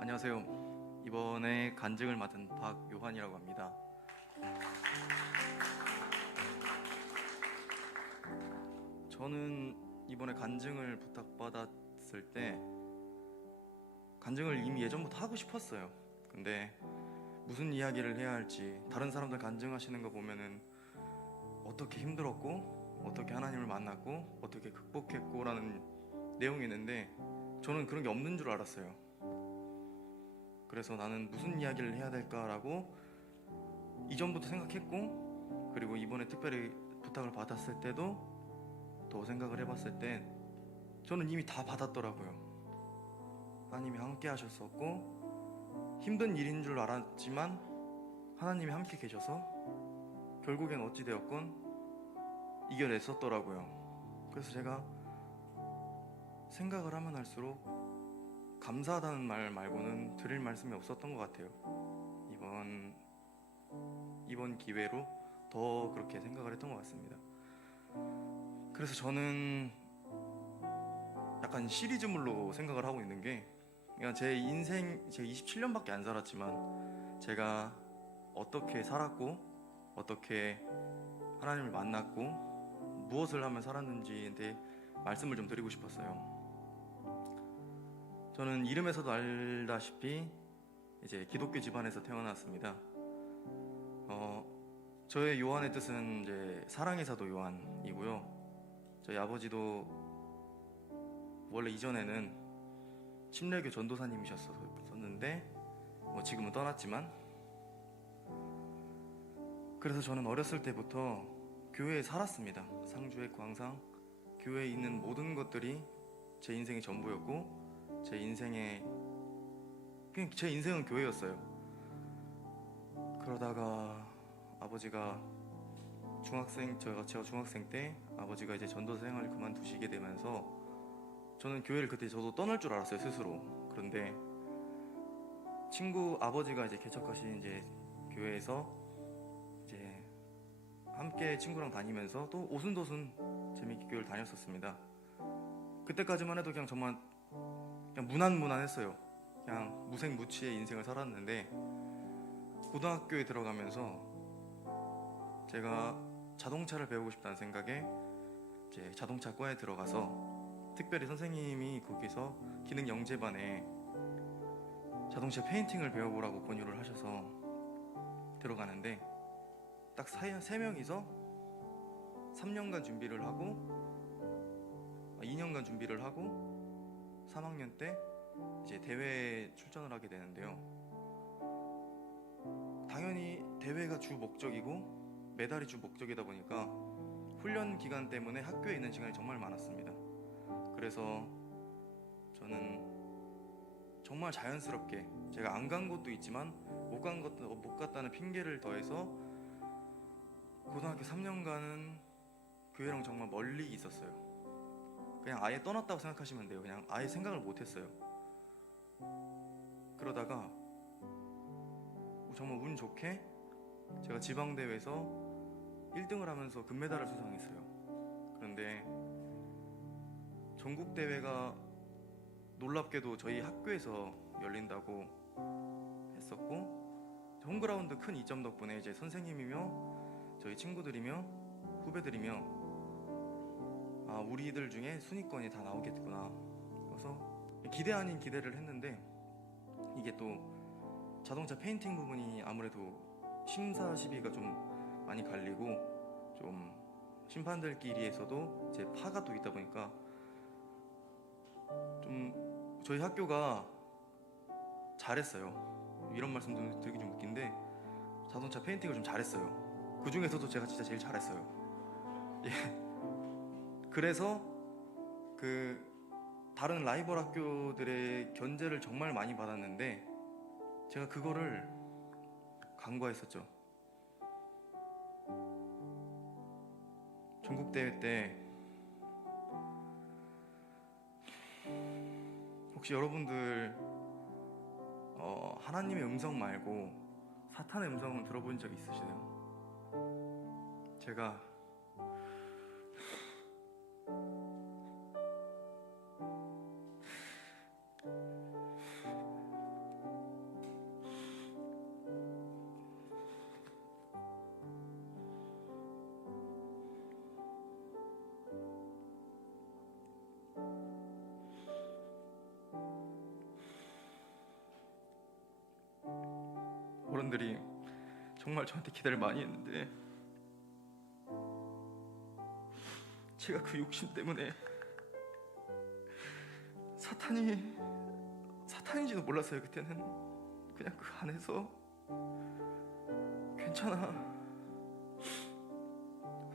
안녕하세요. 이번에 간증을 맡은 박요한이라고 합니다. 저는 이번에 간증을 부탁받았을 때 간증을 이미 예전부터 하고 싶었어요. 근데 무슨 이야기를 해야 할지 다른 사람들 간증하시는 거 보면은 어떻게 힘들었고 어떻게 하나님을 만났고 어떻게 극복했고라는 내용이 있는데 저는 그런 게 없는 줄 알았어요. 그래서 나는 무슨 이야기를 해야 될까라고 이전부터 생각했고 그리고 이번에 특별히 부탁을 받았을 때도 더 생각을 해봤을 때 저는 이미 다 받았더라고요. 하나님이 함께 하셨었고 힘든 일인 줄 알았지만 하나님이 함께 계셔서 결국엔 어찌 되었건 이겨냈었더라고요. 그래서 제가 생각을 하면 할수록 감사하다는 말 말고는 드릴 말씀이 없었던 것 같아요. 이번 이번 기회로 더 그렇게 생각을 했던 것 같습니다. 그래서 저는 약간 시리즈물로 생각을 하고 있는 게 그냥 제 인생 제가 27년밖에 안 살았지만 제가 어떻게 살았고 어떻게 하나님을 만났고 무엇을 하면 살았는지에 대해 말씀을 좀 드리고 싶었어요. 저는 이름에서도 알다시피 이제 기독교 집안에서 태어났습니다. 어, 저의 요한의 뜻은 이제 사랑의 사도 요한이고요. 저희 아버지도 원래 이전에는 침례교 전도사님이셨었는데 뭐 지금은 떠났지만 그래서 저는 어렸을 때부터 교회에 살았습니다. 상주했고 항상 교회에 있는 모든 것들이 제 인생의 전부였고 제 인생의 그냥 제 인생은 교회였어요. 그러다가 아버지가 중학생 제가 제가 중학생 때 아버지가 이제 전도사 생활을 그만두시게 되면서 저는 교회를 그때 저도 떠날 줄 알았어요 스스로. 그런데 친구 아버지가 이제 개척하신 이제 교회에서 이제 함께 친구랑 다니면서 또 오순도순 재밌게 교회를 다녔었습니다. 그때까지만 해도 그냥 정말 그냥 무난무난했어요. 그냥 무색무취의 인생을 살았는데 고등학교에 들어가면서 제가 자동차를 배우고 싶다는 생각에 이제 자동차과에 들어가서 특별히 선생님이 거기서 기능 영재반에 자동차 페인팅을 배워보라고 권유를 하셔서 들어가는데 딱 세 명이서 3년간 준비를 하고 2년간 준비를 하고 3학년 때 이제 대회에 출전을 하게 되는데요. 당연히 대회가 주 목적이고 메달이 주 목적이다 보니까 훈련 기간 때문에 학교에 있는 시간이 정말 많았습니다. 그래서 저는 정말 자연스럽게 제가 안간 곳도 있지만 못 간 것도 못 갔다는 핑계를 더해서 고등학교 3년간은 교회랑 정말 멀리 있었어요. 그냥 아예 떠났다고 생각하시면 돼요. 그냥 아예 생각을 못 했어요. 그러다가 정말 운 좋게 제가 지방 대회에서 1등을 하면서 금메달을 수상했어요. 그런데 전국 대회가 놀랍게도 저희 학교에서 열린다고 했었고 홈그라운드 큰 이점 덕분에 이제 선생님이며 저희 친구들이며 후배들이며 아 우리들 중에 순위권이 다 나오겠구나 그래서 기대 아닌 기대를 했는데 이게 또 자동차 페인팅 부분이 아무래도 심사 시비가 좀 많이 갈리고 좀 심판들끼리에서도 제 파가 또 있다 보니까 좀 저희 학교가 잘했어요. 이런 말씀도 드리기 좀 웃긴데 자동차 페인팅을 좀 잘했어요. 그 중에서도 제가 진짜 제일 잘했어요. 예. 그래서 그 다른 라이벌 학교들의 견제를 정말 많이 받았는데 제가 그거를 간과했었죠. 전국 대회 때 혹시 여러분들 어, 하나님의 음성 말고 사탄의 음성은 들어본 적 있으시나요? 제가 어른들이 정말 저한테 기대를 많이 했는데 제가 그 욕심 때문에 사탄이 사탄인지도 몰랐어요. 그때는 그냥 그 안에서 괜찮아.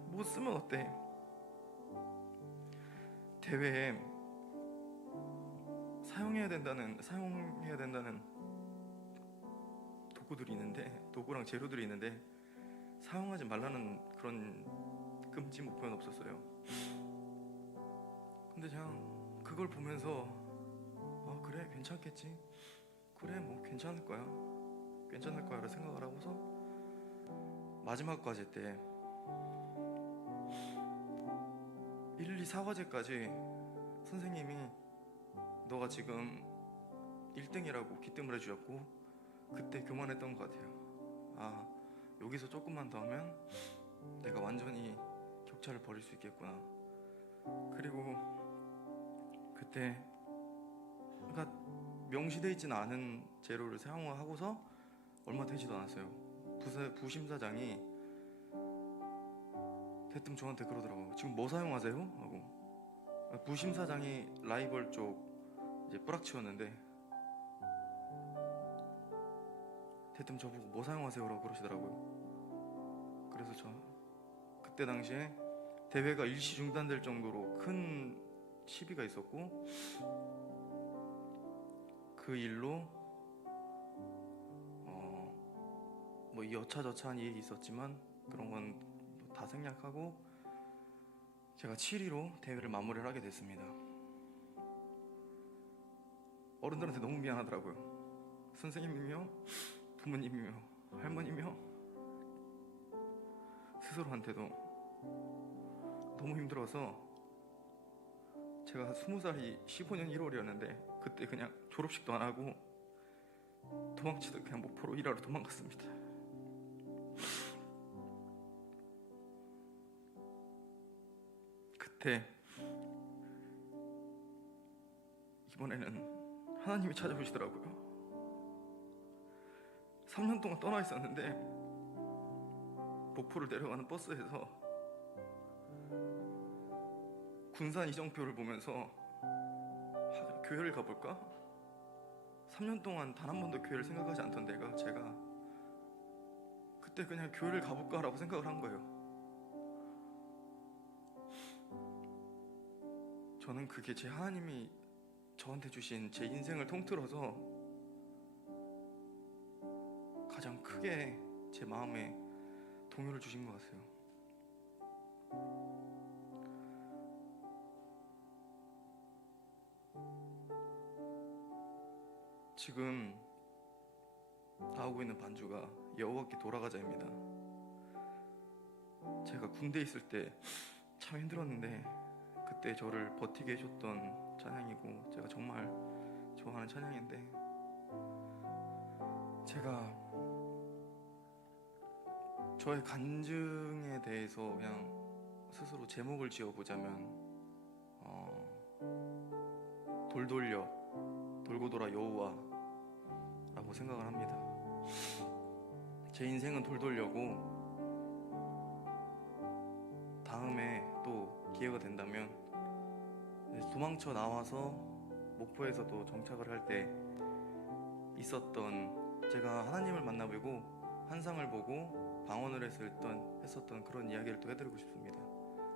뭐 쓰면 어때? 대회에 사용해야 된다는 사용해야 된다는 도구들이 있는데 도구랑 재료들이 있는데 사용하지 말라는 그런 금지 목표는 없었어요. 근데 그냥 그걸 보면서 아 그래 괜찮겠지? 그래 뭐 괜찮을 거야. 괜찮을 거야라 생각을 하고서 마지막 과제 때 1, 2, 4과제까지 선생님이 너가 지금 1등이라고 기뜸을 해주셨고 그때 교만했던 것 같아요. 아 여기서 조금만 더 하면 내가 완전히 격차를 벌일 수 있겠구나. 그리고 그때 그러니까 명시돼 있지는 않은 재료를 사용을 하고서 얼마 되지도 않았어요. 부사, 부심사장이 대뜸 저한테 그러더라고요. 지금 뭐 사용하세요? 하고 부심사장이 라이벌 쪽 이제 뿌락치웠는데 대뜸 저보고 뭐 사용하세요라고 그러시더라고요. 그래서 저 그때 당시에 대회가 일시 중단될 정도로 큰 시비가 있었고 그 일로 어 뭐 여차저차한 일이 있었지만 그런 건 다 생략하고 제가 7위로 대회를 마무리를 하게 됐습니다. 어른들한테 너무 미안하더라고요. 선생님이며 부모님이며 할머니며 스스로한테도 너무 힘들어서 제가 20살이 15년 1월이었는데 그때 그냥 졸업식도 안 하고 도망치다 그냥 목포로 일하러 도망갔습니다. 그때 이번에는 하나님이 찾아오시더라고요. 3년 동안 떠나 있었는데 목포를 내려가는 버스에서 군산 이정표를 보면서 하, 교회를 가볼까? 3년 동안 단 한 번도 교회를 생각하지 않던 내가 제가 그때 그냥 교회를 가볼까라고 생각을 한 거예요. 저는 그게 제 하나님이 저한테 주신 제 인생을 통틀어서 가장 크게 제 마음에 동요를 주신 것 같아요. 지금 나오고 있는 반주가 여호와께 돌아가자입니다. 제가 군대 에 있을 때 참 힘들었는데 그때 저를 버티게 해줬던 찬양이고 제가 정말 좋아하는 찬양인데 제가 저의 간증에 대해서 그냥 스스로 제목을 지어보자면 어, 돌돌려 돌고 돌아 여호와라고 생각을 합니다. 제 인생은 돌돌려고 다음에 또 기회가 된다면 도망쳐 나와서 목포에서 도 정착을 할 때 있었던 제가 하나님을 만나보고 환상을 보고 방언을 했을 던 했었던 그런 이야기를 또 해드리고 싶습니다.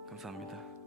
감사합니다.